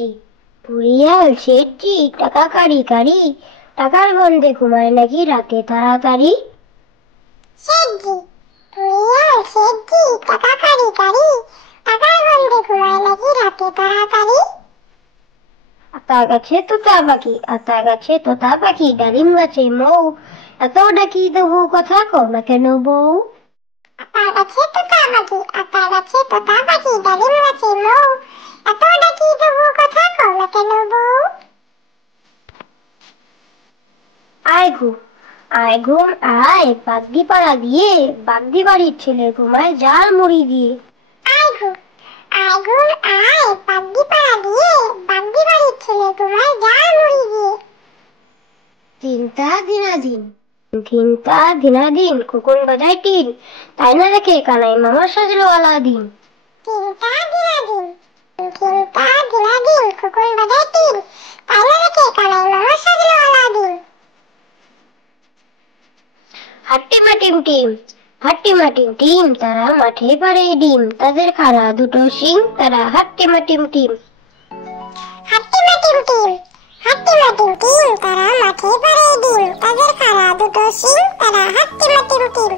জি। বুড়িয়াল শেঠজি টাকা কারি কারি, টাকার গন্ধে ঘুমায় নাকি রাতে তাড়াতাড়ি। শেঠজি, বুড়িয়াল শেঠজি টাকা কারি কারি, টাকার গন্ধে ঘুমায় নাকি রাতে তাড়াতাড়ি। আতা গাছে তোতা পাখি, আতা গাছে তোতা পাখি, ডালিম গাছে মৌ, এত ডাকি তবু কথা কও না কেন বউ। আতা গাছে তোতা পাখি, আতা গাছে তোতা পাখি, ডালিম গাছে মৌ, এত ডাকি তবু কথা কও না কেন বউ। আয় ঘুম, আয় ঘুম আয়, বাগদি পাড়া দিয়ে, বাগদি বাড়ির ছেলে ঘুমায় জাল মুড়ি দিয়ে। আয় ঘুম, আয় ঘুম আয়, বাগদি পাড়া দিয়ে, বাগদি বাড়ির ছেলে ঘুমায় জাল মুড়ি দিয়ে। দিনটা দিনাদিন, দিনটা দিনাদিন, খোকন বাজায় টিন, তাই না রেখে কানাই মামা সাজলো আলাদিন। তিনটা দিনাদিন, তিনটা দিনাদিন, খোকন বাজায় টিন, তাই না রেখে কানাই মামা সাজলো আলাদিন। হাট্টিমা টিম টিম, হাট্টিমা টিম টিম, তারা মাঠে পাড়ে ডিম, তাদের খাড়া দুটো শিং, তারা হাট্টিমা টিম টিম। হাট্টিমা টিম টিম, হাট্টিমা টিম টিম, তারা মাঠে পাড়ে ডিম, তাদের খাড়া দুটো শিং, তারা হাট্টিমা টিম টিম।